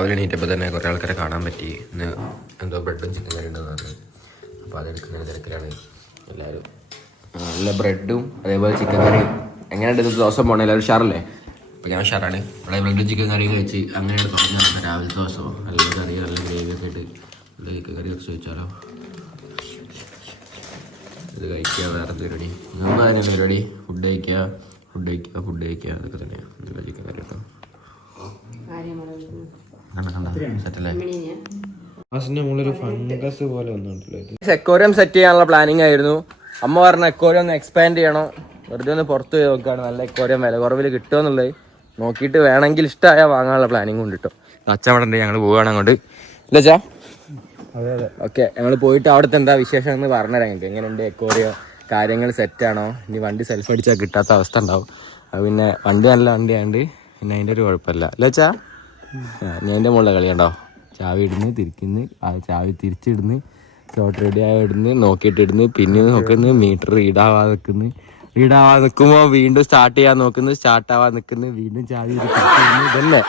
രാവിലെ എണീറ്റപ്പോൾ തന്നെ കുറേ ആൾക്കാരെ കാണാൻ പറ്റി. ഇന്ന് എന്തോ ബ്രെഡും ചിക്കൻ കറി അപ്പോൾ അതെടുക്കുന്ന തിരക്കിലാണ് എല്ലാവരും നല്ല ബ്രെഡും അതേപോലെ ചിക്കൻ കറിയും. എങ്ങനെയുണ്ട് ഇത് ദിവസം പോകണം എല്ലാവരും ഷാറല്ലേ അപ്പോൾ ഞാൻ ഷാറാണ് ഇവിടെ ബ്രെഡും ചിക്കൻ കറിയും കഴിച്ച് അങ്ങനെയാണ് തുടങ്ങി രാവിലെ ദിവസമോ നല്ല കറി നല്ല ഗ്രേവി ഒക്കെ ഇട്ട് നല്ല ചിക്കൻ കറി കുറച്ച് വെച്ചാലോ. ഇത് കഴിക്കുക വേറെ പരിപാടി? നമ്മൾ പരിപാടി? ഫുഡ് കഴിക്കുക ഫുഡ് കഴിക്കുക ഫുഡ് കഴിക്കുക. അതൊക്കെ തന്നെയാണ് നല്ല ചിക്കൻ കറി കേട്ടോ. എക്കോറിയം സെറ്റ് ചെയ്യാനുള്ള പ്ലാനിങ് ആയിരുന്നു. അമ്മ പറഞ്ഞ എക്കോറിയം ഒന്ന് എക്സ്പാൻഡ് ചെയ്യണം. വെറുതെ ഒന്ന് പുറത്ത് പോയി നോക്കുകയാണ് നല്ല എക്കോറിയം വില കുറവിൽ കിട്ടുമെന്നുള്ളത്. നോക്കിയിട്ട് വേണമെങ്കിൽ ഇഷ്ടമായ വാങ്ങാനുള്ള പ്ലാനിങ് ഉണ്ട് കേട്ടോ അച്ഛൻ ഞങ്ങൾ പോവുകയാണ് അങ്ങോട്ട്. ഇല്ല ചാ? ഓക്കെ ഞങ്ങൾ പോയിട്ട് അവിടുത്തെ എന്താ വിശേഷം എന്ന് പറഞ്ഞുതരാം ഞങ്ങൾക്ക്. എങ്ങനെയുണ്ട് എക്കോറിയോ കാര്യങ്ങൾ സെറ്റാണോ ഇനി വണ്ടി സെൽഫ് അടിച്ചാൽ കിട്ടാത്ത അവസ്ഥ ഉണ്ടാവും. പിന്നെ വണ്ടി നല്ല വണ്ടിയാണ്ട് പിന്നെ അതിന്റെ ഒരു കുഴപ്പമില്ല. അല്ലേ ചാ? ഞാൻ എന്റെ മുകളിലെ കളിയുണ്ടോ ചാവി ഇടുന്ന് തിരിക്കുന്നു ആ ചാവി തിരിച്ചിടുന്ന് ഷോട്ട് റെഡി ആയി ഇടുന്ന് നോക്കിയിട്ട് ഇടുന്ന് പിന്നെ നോക്കുന്നു മീറ്റർ റീഡാവാതെ നിൽക്കുന്നു. റീഡാവാതെ നിൽക്കുമ്പോൾ വീണ്ടും സ്റ്റാർട്ട് ചെയ്യാൻ നോക്കുന്നു സ്റ്റാർട്ട് ആവാൻ നിൽക്കുന്നു വീണ്ടും ചാവി ഇതന്നെ.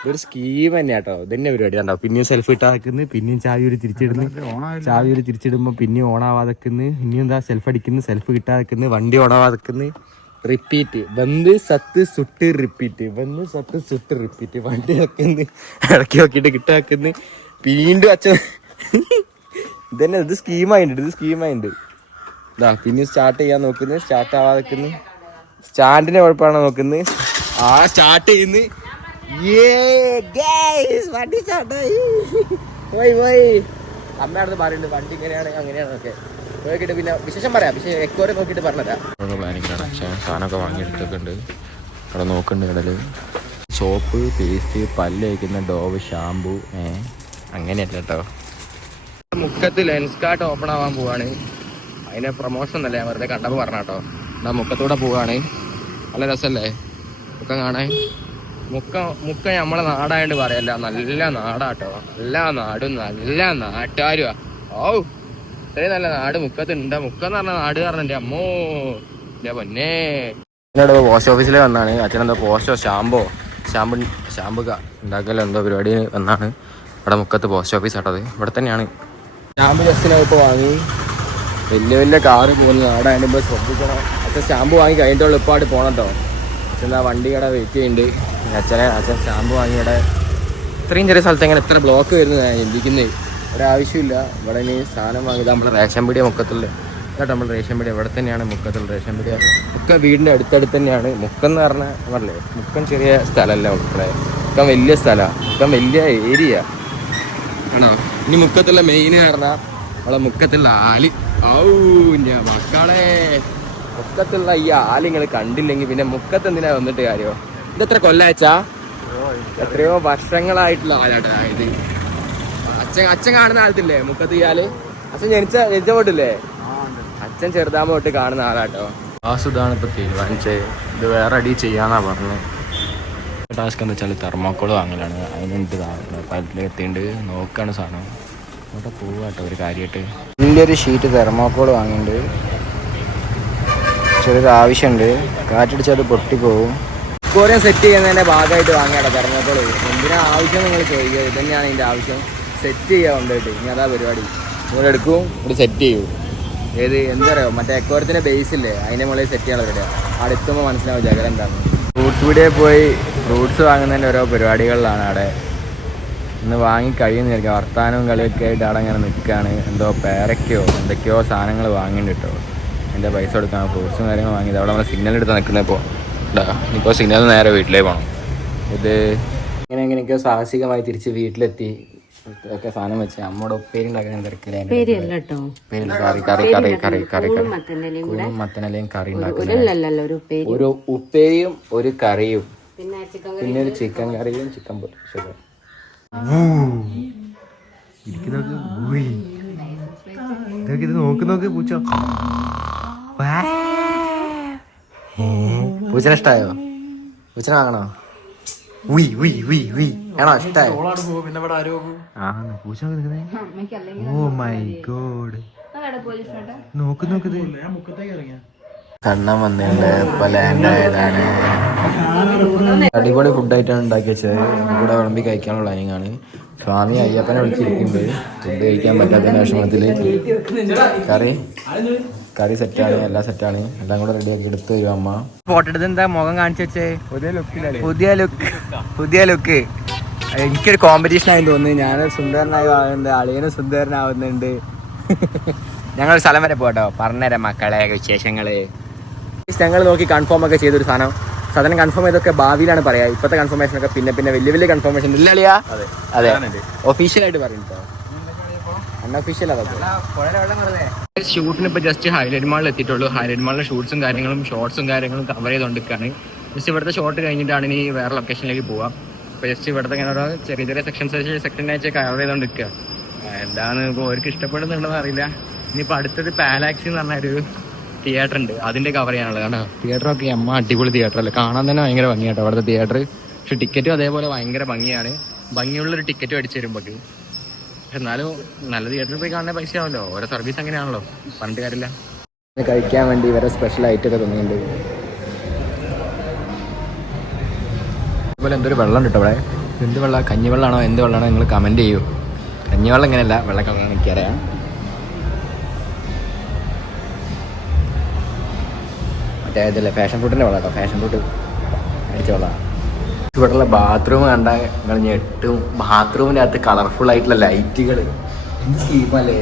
ഇതൊരു സ്കീം തന്നെ കേട്ടോ ഇതന്നെ പരിപാടി. കണ്ടോ? പിന്നെയും സെൽഫ് ഇട്ടാക്കുന്നു പിന്നെയും ചാവി ഒരു തിരിച്ചിടുന്നു. ചാവി ഒരു തിരിച്ചിടുമ്പോൾ പിന്നെയും ഓണാവാതെ നിൽക്കുന്നു. ഇനിയും എന്താ? സെൽഫ് അടിക്കുന്നു സെൽഫ് കിട്ടാതെ നിൽക്കുന്നു വണ്ടി ഓണാവാതെ നിൽക്കുന്നു. റിപ്പീറ്റ് വന്ന് സത്ത് സുട്ട് റിപ്പീറ്റ് വന്ന് സത്ത് സുട്ട് റിപ്പീറ്റ് വണ്ടി വെക്കുന്നു ഇടക്കി നോക്കിയിട്ട് കിട്ടാക്കുന്നു. വീണ്ടും അച്ഛൻ ഇതന്നെ ഇത് സ്കീമായിട്ടുണ്ട് ഇത് സ്കീമായിട്ടുണ്ട് ഇതാ പിന്നെ സ്റ്റാർട്ട് ചെയ്യാൻ നോക്കുന്നത് സ്റ്റാർട്ട് ആവാതെ നിൽക്കുന്നു സ്റ്റാൻഡിന്റെ കുഴപ്പമാണോ നോക്കുന്നത് ആ സ്റ്റാർട്ട് ചെയ്യുന്നു. വണ്ടി സ്റ്റാർട്ടായി പോയി പോയി. അമ്മയാണെന്ന് പറയുന്നുണ്ട് വണ്ടി ഇങ്ങനെയാണ് അങ്ങനെയാണെന്നൊക്കെ നോക്കിയിട്ട് പിന്നെ വിശേഷം പറയാം. പക്ഷേ എക്കോരെ നോക്കിയിട്ട് പ്ലാനിങ്ങിലാണ് പക്ഷേ സാധനമൊക്കെ വാങ്ങിയെടുത്തൊക്കെ അവിടെ നോക്കുന്നുണ്ട് കടൽ സോപ്പ് പേസ്റ്റ് പല്ല് വയ്ക്കുന്ന ഡോവ് ഷാമ്പു ഏ അങ്ങനെയല്ല കേട്ടോ. മുക്കത്ത് ലെൻസ് കാർട്ട് ഓപ്പൺ ആവാൻ പോവാണ്. അതിന് പ്രൊമോഷൻ അല്ലേ ഞാൻ വെറുതെ കണ്ടപ്പോൾ പറഞ്ഞ കേട്ടോ. എന്നാ മുക്കത്തൂടെ പോവാണ്. നല്ല രസമല്ലേ മുക്കം കാണാൻ. മുക്ക മുക്ക നമ്മളെ നാടായോണ്ട് പറയല്ല. നല്ല നാടാട്ടോ. നല്ല നാടും നല്ല നാട്ടുകാരുവാ. ഓ ഇത്രയും നല്ല നാട് മുക്കത്തുണ്ട്. മുക്കം എന്ന് പറഞ്ഞ നാട് പറഞ്ഞ അമ്മോ. പൊന്നേ. എന്നോട് പോസ്റ്റ് ഓഫീസിൽ വന്നാണ്. അച്ഛനെന്തോ പോസ്റ്റോ ഷാമ്പോ ഷാമ്പു ഷാമ്പു ഉണ്ടാക്കലോ എന്തോ പരിപാടി വന്നാണ്. ഇവിടെ മുക്കത്ത് പോസ്റ്റ് ഓഫീസ് ആട്ടത് ഇവിടെ തന്നെയാണ്. ഷാമ്പു ജസ്റ്റിനെ ഇപ്പൊ വാങ്ങി. വലിയ വലിയ കാറ് പോകുന്നു അവിടെ ആണ് ഇപ്പൊ ശ്രദ്ധിക്കണം. അച്ഛൻ ഷാമ്പു വാങ്ങി കഴിഞ്ഞിട്ടുള്ള ഇപ്പാട് പോകണം കേട്ടോ അച്ഛൻ ആ വണ്ടി കട വെയിറ്റ് ചെയ്യുന്നുണ്ട്. അച്ഛനെ അച്ഛൻ ഷാമ്പു വാങ്ങി ഇവിടെ. ഇത്രയും ചെറിയ സ്ഥലത്ത് എങ്ങനെ ഇത്ര ബ്ലോക്ക് വരുന്നത് ഞാൻ ചിന്തിക്കുന്നത് ഒരാവശ്യമില്ല ഇവിടെ ഇനി സാധനം വാങ്ങിയത് നമ്മുടെ റേഷൻ പീടിയ മുക്കത്തുള്ള. കേട്ടോ നമ്മൾ റേഷൻ പീടിയ ഇവിടെ തന്നെയാണ് മുക്കത്തുള്ള റേഷൻ പീടിയ മുക്ക വീടിന്റെ അടുത്തടുത്ത് തന്നെയാണ്. മുക്കം എന്ന് പറഞ്ഞാൽ പറഞ്ഞില്ലേ മുക്കം ചെറിയ സ്ഥലമല്ല മക്കളെ. മുക്കം വലിയ സ്ഥലമാണ് മുക്കം വലിയ ഏരിയ. ആണോ? ഇനി മുക്കത്തുള്ള മെയിൻ പറഞ്ഞാൽ നമ്മളെ മുക്കത്തുള്ള ആലി ഔ ഞാൻ മക്കളെ. മുക്കത്തുള്ള ഈ ആലിങ്ങൾ കണ്ടില്ലെങ്കിൽ പിന്നെ മുക്കത്ത് എന്തിനാ വന്നിട്ട് കാര്യമോ ഇതെത്ര കൊല്ലയച്ചാ? എത്രയോ വർഷങ്ങളായിട്ടുള്ള ആലാട്ടാ ഇത്. അച്ഛൻ അച്ഛൻ കാണുന്ന ആളത്തില്ലേ മുക്കത്ത് ഈ ആൽ അച്ഛൻ ജനിച്ച ജനിച്ച പോട്ടില്ലേ? അച്ഛൻ ചെറുതാമ തൊട്ട് കാണുന്ന ആളാട്ടോ. ക്ലാസ് ഇതാണ് ഇപ്പോൾ തീരുമാനിച്ചത്. ഇത് വേറെ അടി ചെയ്യാന്നാ പറഞ്ഞു ടാസ്ക് എന്താ വെച്ചാൽ തെർമോക്കോൾ വാങ്ങലാണ്. അതിനുണ്ട് പലത്തിൽ എത്തിയിട്ട് നോക്കാണ് സാധനം. അവിടെ പോവാട്ടോ ഒരു കാര്യമായിട്ട് ഇതിന്റെ ഒരു ഷീറ്റ് തെർമോക്കോൾ വാങ്ങിയിട്ടുണ്ട് ചെറിയൊരു ആവശ്യമുണ്ട് കാറ്റടിച്ചാൽ അത് പൊട്ടിപ്പോവും കോറിയം സെറ്റ് ചെയ്യുന്നതിന്റെ ഭാഗമായിട്ട് വാങ്ങിയാട്ടോ തെർമോക്കോൾ എന്തിനാ ആവശ്യം നിങ്ങൾ ചോദിക്കുക? ഇതന്നെയാണ് ഇതിന്റെ ആവശ്യം. സെറ്റ് ചെയ്യാൻ കൊണ്ടുപോയിട്ട് ഇനി അതാ പരിപാടി. നിങ്ങളെടുക്കും ഇവിടെ സെറ്റ് ചെയ്യൂ. ഏത് എന്താ പറയുക മറ്റേ എക്കോറത്തിന്റെ ബേസ് ഇല്ലേ? അതിന്റെ മുകളിൽ സെറ്റ് ചെയ്യാൻ പരിപാടിയാണ് അവിടെ എത്തുമ്പോൾ മനസ്സിലാവും ജഗൻ എന്താണ് ഫ്രൂട്ട്സ് പീടിയയിൽ പോയി ഫ്രൂട്ട്സ് വാങ്ങുന്നതിന്റെ ഓരോ പരിപാടികളിലാണ് അവിടെ. ഇന്ന് വാങ്ങി കഴിയുന്ന വിചാരിക്കാം. വർത്താനവും കളിയൊക്കെ ആയിട്ട് അവിടെ അങ്ങനെ നിൽക്കുകയാണ് എന്തോ പേരയ്ക്കോ എന്തൊക്കെയോ സാധനങ്ങൾ വാങ്ങിയിട്ടുണ്ട് കേട്ടോ. എന്റെ പൈസ കൊടുക്കാൻ ഫ്രൂട്ട്സും കാര്യങ്ങളും വാങ്ങിയത് അവിടെ നമ്മൾ സിഗ്നൽ എടുത്ത് നിൽക്കുന്നത് ഇപ്പോൾ ഇപ്പോൾ സിഗ്നൽ നേരെ വീട്ടിലേക്ക് പോകണം ഇത് ഇങ്ങനെ എങ്ങനെയൊക്കെയോ സാഹസികമായി തിരിച്ച് വീട്ടിലെത്തി. ഒക്കെ സാധനം വെച്ച്. അമ്മയുടെ ഉപ്പേരി ഉണ്ടാക്കാൻ പേരല്ല കേട്ടോ. കറി കറി കറി കറി കറി കറി. മത്തന്റെലയും കൂണും മത്തനലയും കറി ഉണ്ടാക്കുന്നത്. അല്ലല്ലോ ഒരു പേര് ഒരു ഉപ്പേരിയും ഒരു കറിയും. പിന്നെ ഒരു ചിക്കൻ കറിയും ചിക്കൻ പൊരിച്ചതും ഇത് നോക്ക് നോക്ക് പൂച്ച പൂച്ചനെ ഇഷ്ടായോ? പൂച്ചനെ വാങ്ങണോ? ആണോ ഇഷ്ടായി. Oh my god. നോക്ക് നോക്ക് കണ്ണൻ കണ്ണം വന്നിട്ടുണ്ട്. ഇപ്പൊ ലാൻഡ് ആയതാണ്. അടിപൊളി ഫുഡായിട്ടാണ് ഉണ്ടാക്കി വെച്ചത്. കൂടെ വിളമ്പി കഴിക്കാനുള്ള ലൈനിങ്ങാണ് ആണ്. സ്വാമി അയ്യപ്പനെ വിളിച്ചിരിക്കുമ്പോൾ ഫുഡ് കഴിക്കാൻ പറ്റാത്ത വിഷമത്തിൽ. കറി? കറി സെറ്റാണ് എല്ലാം സെറ്റാണ് എല്ലാം കൂടെ റെഡിയാക്കി എടുത്തു തരും അമ്മ. ഫോട്ടോ എടുത്ത് എന്താ മുഖം കാണിച്ചു വെച്ചേ? പുതിയ ലുക്ക് പുതിയ ലുക്ക് പുതിയ ലുക്ക് എനിക്കൊരു കോമ്പറ്റീഷൻ ആയി തോന്നുന്നു. ഞാൻ സുന്ദരനായി ആവുന്നുണ്ട് അളിയനും സുന്ദരനാവുന്നുണ്ട്. ഞങ്ങൾ സ്ഥലം വരെ പോട്ടോ. പറഞ്ഞുതരാം മക്കളെ വിശേഷങ്ങൾ. ഞങ്ങൾ നോക്കി കൺഫേം ഒക്കെ ചെയ്തൊരു സാധനം. സാധനം കൺഫേം ചെയ്തൊക്കെ ഭാവിയിലാണ് പറയാ. ഇപ്പോഴത്തെ കൺഫർമേഷൻ ഒക്കെ പിന്നെ പിന്നെ വലിയ വലിയ കൺഫർമേഷൻ ഇല്ല അളിയാ? അതെ. ഒഫീഷ്യൽ ആയിട്ട് പറയുന്നുണ്ടോ അൺഒഫീഷ്യൽ അതൊക്കെ ഷൂട്ടിന് ഇപ്പൊ ജസ്റ്റ് ഹൈലൈറ്റ് മാളിൽ എത്തിയിട്ടുള്ളൂ. ഹൈലൈറ്റ് മാളിലെ ഷൂട്ട്സും കാര്യങ്ങളും ഷോർട്സും കാര്യങ്ങളും കവർ ചെയ്തുകൊണ്ടിരിക്കുകയാണ് ജസ്റ്റ് ഇവിടുത്തെ ഷോട്ട് കഴിഞ്ഞിട്ടാണ് ഇനി വേറെ ലൊക്കേഷനിലേക്ക് പോവാം. അപ്പോൾ ജസ്റ്റ് ഇവിടുത്തെ ഇങ്ങനെ ഓരോ ചെറിയ ചെറിയ സെക്ഷൻസ് സെക്കൻഡ് ആഴ്ച കവർ ചെയ്തുകൊണ്ടിരിക്കുക എന്താണ് ഇപ്പോൾ അവർക്ക് ഇഷ്ടപ്പെടുന്നുണ്ടെന്ന് അറിയില്ല. ഇനിയിപ്പോൾ അടുത്തത് പാലാക്സി എന്ന് പറഞ്ഞ ഒരു തിയേറ്റർ ഉണ്ട്. അതിന്റെ കവർ ചെയ്യാനുള്ളത്. കാരണം തിയേറ്ററൊക്കെ അമ്മ അടിപൊളി തിയേറ്റർ അല്ലേ? കാണാൻ തന്നെ ഭയങ്കര ഭംഗിയാട്ടോ. അവിടുത്തെ തിയേറ്റർ പക്ഷെ ടിക്കറ്റും അതേപോലെ ഭയങ്കര ഭംഗിയാണ്. ഭംഗിയുള്ളൊരു ടിക്കറ്റും അടിച്ചു തരുമ്പോൾ എന്നാലും നല്ല തിയേറ്ററിൽ പോയി കാണുന്ന പൈസ ആവല്ലോ. ഓരോ സർവീസ് അങ്ങനെയാണല്ലോ. പറഞ്ഞിട്ട് കാര്യമില്ല. കഴിക്കാൻ വേണ്ടി ഇവരെ സ്പെഷ്യൽ ആയിട്ടൊക്കെ തോന്നിയിട്ടുണ്ട് അതുപോലെ എന്തൊരു വെള്ളം കിട്ടും ഇവിടെ. എന്ത് വെള്ളം? കഞ്ഞിവെള്ളമാണോ എന്ത് വെള്ളമാണോ നിങ്ങൾ കമന്റ് ചെയ്യൂ. കഞ്ഞിവെള്ളം ഇങ്ങനെയല്ല. വെള്ള കളർ എനിക്കറിയാം മറ്റേ ഇതല്ലേ? ഫാഷൻ ഫ്രൂട്ടിന്റെ വെള്ളം ഫാഷൻ ഫ്രൂട്ട് അടിച്ച വെള്ളമാണ് ഇവിടെയുള്ള ബാത്റൂം കണ്ട നിങ്ങൾ ഞെട്ടും ബാത്റൂമിന്റെ അകത്ത് കളർഫുൾ ആയിട്ടുള്ള ലൈറ്റുകൾ എന്ത് സ്കീമല്ലേ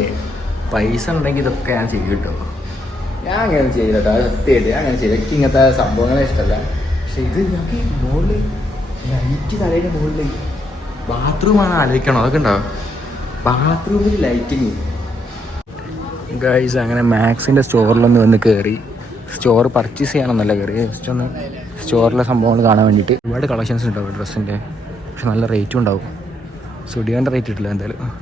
പൈസ ഉണ്ടെങ്കിൽ ഇതൊക്കെ ഞാൻ ചെയ്യും കേട്ടോ ഞാൻ അങ്ങനെ ചെയ്യില്ല കേട്ടോ അത് സത്യമായിട്ട് അങ്ങനെ ചെയ്യില്ല എനിക്ക് ഇങ്ങനത്തെ സംഭവങ്ങളെ ഇഷ്ടമല്ല പക്ഷെ ഇത് ഞങ്ങൾക്ക് മുകളിൽ ലൈറ്റ് തലേന്റെ മുകളിൽ ബാത്റൂമാണ് ആലോചിക്കണം? അതൊക്കെ ഉണ്ടോ? ബാത്റൂമിൽ ലൈറ്റിങ് ഗൈസ് അങ്ങനെ മാക്സിന്റെ സ്റ്റോറിലൊന്ന് വന്ന് കയറി സ്റ്റോർ പർച്ചേസ് ചെയ്യാനൊന്നല്ല കയറി ജസ്റ്റ് ഒന്ന് സ്റ്റോറിലെ സംഭവങ്ങൾ കാണാൻ വേണ്ടിയിട്ട്. ഒരുപാട് കളക്ഷൻസ് ഉണ്ടാവും ഡ്രസ്സിന്റെ പക്ഷെ നല്ല റേറ്റും ഉണ്ടാവും. സുഡിയോന്റെ റേറ്റ് ഇട്ടില്ല എന്തായാലും.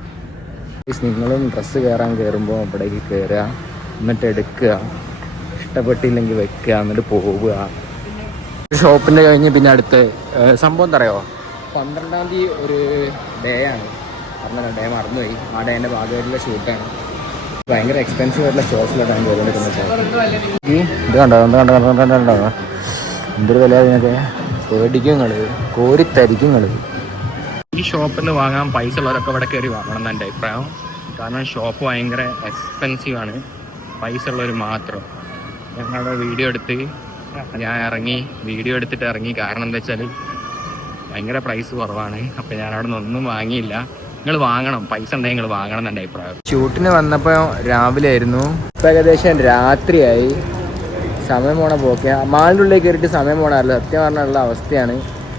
നിങ്ങളും ഡ്രസ്സ് കയറാൻ കയറുമ്പോൾ ഇവിടേക്ക് കയറുക എന്നിട്ട് എടുക്കുക. ഇഷ്ടപ്പെട്ടില്ലെങ്കിൽ വെക്കുക. എന്നിട്ട് പോവുക. ഷോപ്പിന്റെ കഴിഞ്ഞ് പിന്നെ അടുത്ത് സംഭവം എന്തറിയോ? പന്ത്രണ്ടാം തീയതി ഒരു ഡേ ആണ്. പറഞ്ഞ ഡേ മറന്നുപോയി. ആ ഡേന്റെ ഭാഗമായിട്ടുള്ള ഷൂട്ടാണ് ഭയങ്കര എക്സ്പെൻസീവ് ആയിട്ടുള്ള ഷോസിലാണ് ഇത് കണ്ടോ? എന്താ കണ്ടോ? കണ്ടോ? കണ്ടോ കണ്ടോ? എന്തൊരു വില അതിനൊക്കെ പേടിക്കും നിങ്ങൾ കോരിത്തരിക്കും ഈ ഷോപ്പിൽ നിന്ന് വാങ്ങാൻ പൈസ ഉള്ളവരൊക്കെ ഇവിടെ കയറി വാങ്ങണം എന്ന് എന്റെ അഭിപ്രായം. കാരണം ഷോപ്പ് ഭയങ്കര എക്സ്പെൻസീവ് ആണ്. പൈസ ഉള്ളവർ മാത്രം. ഞങ്ങളുടെ വീഡിയോ എടുത്ത് ഞാൻ ഇറങ്ങി വീഡിയോ എടുത്തിട്ട് ഇറങ്ങി. കാരണം എന്താ വെച്ചാൽ ഭയങ്കര പ്രൈസ് കുറവാണ്. അപ്പം ഞാൻ അവിടെ നിന്ന് ഒന്നും വാങ്ങിയില്ല. നിങ്ങൾ വാങ്ങണം. പൈസ ഉണ്ടെങ്കിൽ നിങ്ങൾ വാങ്ങണം എന്നെ അഭിപ്രായം. ഷൂട്ടിന് വന്നപ്പോൾ രാവിലെ ആയിരുന്നു. ഇപ്പം ഏകദേശം രാത്രിയായി. സമയം പോണ പോക്കെ. മാളിന്റെ ഉള്ളിൽ കയറിയിട്ട് സമയം പോണല്ലോ സത്യം പറഞ്ഞുള്ള അവസ്ഥയാണ്.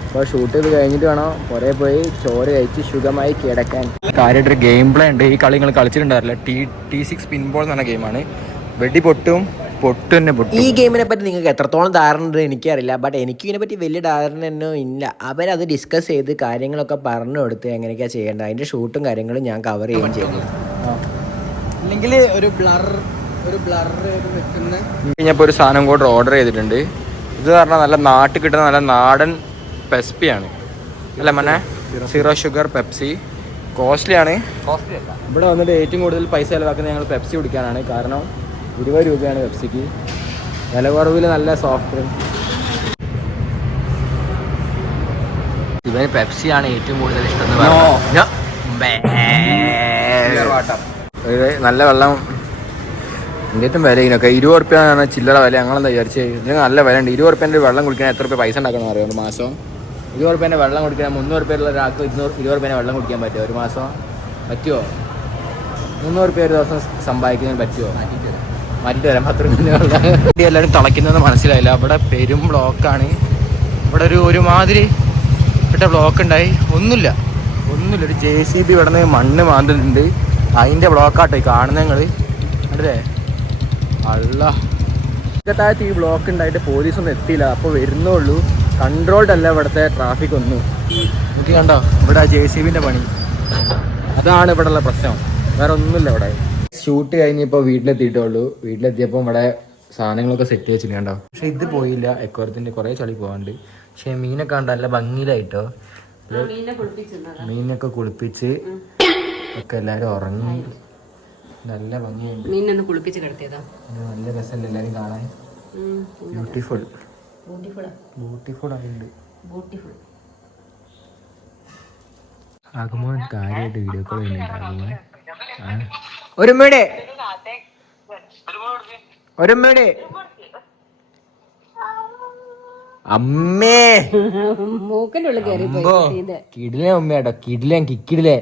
അപ്പോൾ ഷൂട്ട് ചെയ്ത് കഴിഞ്ഞിട്ട് വേണം? കുറേ പോയി ചോറ് കഴിച്ച് സുഖമായി കിടക്കാൻ. കാര്യമായിട്ടൊരു ഗെയിം പ്ലേ ഉണ്ട്. ഈ കളി നിങ്ങൾ കളിച്ചിട്ടുണ്ടാവില്ല ടി ടി സിക്സ് പിൻബോൾ എന്ന് പറഞ്ഞ ഗെയിമാണ് വെടി പൊട്ടും പൊട്ടു തന്നെ പൊട്ടും. ഈ ഗെയിമിനെ പറ്റി നിങ്ങൾക്ക് എത്രത്തോളം ധാരണ ഉണ്ട് എനിക്കറിയില്ല. ബട്ട് എനിക്ക് ഇതിനെ പറ്റി വലിയ ധാരണ ഒന്നും ഇല്ല. അവരത് ഡിസ്കസ് ചെയ്ത് കാര്യങ്ങളൊക്കെ പറഞ്ഞു കൊടുത്ത് എങ്ങനെയൊക്കെയാണ് ചെയ്യേണ്ടത്. അതിന്റെ ഷൂട്ടും കാര്യങ്ങളും ഞാൻ കവർ ചെയ്യുകയും ചെയ്തു അല്ലെങ്കിൽ ഒരു ബ്ലർ ഒരു ബ്ലർ കഴിഞ്ഞപ്പോൾ ഒരു സാധനം കൂടെ ഓർഡർ ചെയ്തിട്ടുണ്ട്. ഇത് പറഞ്ഞാൽ നല്ല നാട്ടിൽ കിട്ടുന്ന നല്ല നാടൻ പെസ്പിയാണ് അല്ല മനെ? സീറോ ഷുഗർ പെപ്സി കോസ്റ്റ്ലി ആണ്. ഇവിടെ വന്നിട്ട് ഏറ്റവും കൂടുതൽ പൈസ ചിലവാക്കുന്നത് ഞങ്ങൾ പെപ്സി കുടിക്കാനാണ്. കാരണം ഇരുപത് രൂപയാണ് പെപ്സിക്ക്. വില കുറവിൽ നല്ല സോഫ്റ്റ് ഡ്രിങ്ക് ഇവന് പെപ്സിയാണ് ഏറ്റവും കൂടുതൽ ഇഷ്ടം നല്ല വെള്ളം. എന്റേറ്റും വില ഇതിനൊക്കെ ഇരുപത് റുപ്യാണ് ചില്ലറ വില. ഞങ്ങളെന്താ വിചാരിച്ചത് ഇതിന് നല്ല വില ഉണ്ട് ഇരുപത് റുപ്യന്റെ വെള്ളം കുടിക്കാൻ എത്ര റുപ്യ പൈസ ഉണ്ടാക്കണം അറിയാം? ഒരു മാസം. ഇരുപത് റുപ്യന്റെ വെള്ളം കുടിക്കാൻ മുന്നൂറ് റുപ്യുള്ള ഒരാൾക്ക് ഇരുന്നൂറ് ഇരുപത് റുപ്യന്റെ വെള്ളം കുടിക്കാൻ പറ്റുമോ? ഒരു മാസം? പറ്റുമോ? മുന്നൂറ് റുപ്യ ഒരു ദിവസം സമ്പാദിക്കുന്നതിന് പറ്റുമോ? മാറ്റിട്ട് വരാൻ പത്ത് വെള്ളം എല്ലാവരും മനസ്സിലായില്ല. അവിടെ പെരും ബ്ലോക്കാണ്. ഇവിടെ ഒരു ഒരുമാതിരി ഇട്ട ബ്ലോക്ക് ഉണ്ടായി ഒന്നുമില്ല. ഒന്നുമില്ല. ഒരു ജെ സി ബി ഇവിടെ നിന്ന് മണ്ണ് മാന്തുന്നുണ്ട്. അതിന്റെ ബ്ലോക്കാട്ടോ ഈ കാണുന്ന ഞങ്ങൾ കണ്ടില്ലേ? അല്ല താഴത്ത് ഈ ബ്ലോക്ക് ഉണ്ടായിട്ട് പോലീസ് ഒന്നും എത്തിയില്ല. അപ്പോൾ വരുന്നുള്ളൂ. കൺട്രോൾഡ് അല്ല ഇവിടുത്തെ ട്രാഫിക് ഒന്നും. നമുക്ക് കണ്ടോ ഇവിടെ ജെ സി ബിന്റെ പണി. അതാണ് ഇവിടെ ഉള്ള പ്രശ്നം. വേറെ ഒന്നുമില്ല ഇവിടെ. ഷൂട്ട് കഴിഞ്ഞപ്പോൾ വീട്ടിലെത്തിയിട്ടുള്ളൂ. വീട്ടിലെത്തിയപ്പോൾ ഇവിടെ സാധനങ്ങളൊക്കെ സെറ്റ് വെച്ചിട്ട് കണ്ടോ? പക്ഷെ ഇത് പോയില്ല. എക്കോരത്തിന്റെ കുറേ ചളി പോകാണ്ട് പക്ഷെ മീനൊക്കെ കണ്ടോ നല്ല ഭംഗിയിലായിട്ടോ? മീനൊക്കെ കുളിപ്പിച്ച് ഒക്കെ എല്ലാരും ഉറങ്ങി. നല്ല ഭംഗിയുണ്ട്. മീനൊന്ന് കുളിപ്പിച്ച് കിടത്തിയതാ. നല്ല രസമല്ലേ എല്ലാവരും കാണാൻ? ബ്യൂട്ടിഫുൾ ബ്യൂട്ടിഫുൾ ആയിട്ടുണ്ട്. ആകുമ്പോൾ കാര്യമായിട്ട് വീഡിയോ കോൾ ചെയ്യുന്നുണ്ട്. ആകുമ്പോൾ മിനിറ്റ് ഒരു മിനിറ്റ് അമ്മേ. മൂക്കിന്റെ ഉള്ളിൽ കയറി കിടിലേ അമ്മയാട്ടോ കിടിലേ കിക്കിടിലേ.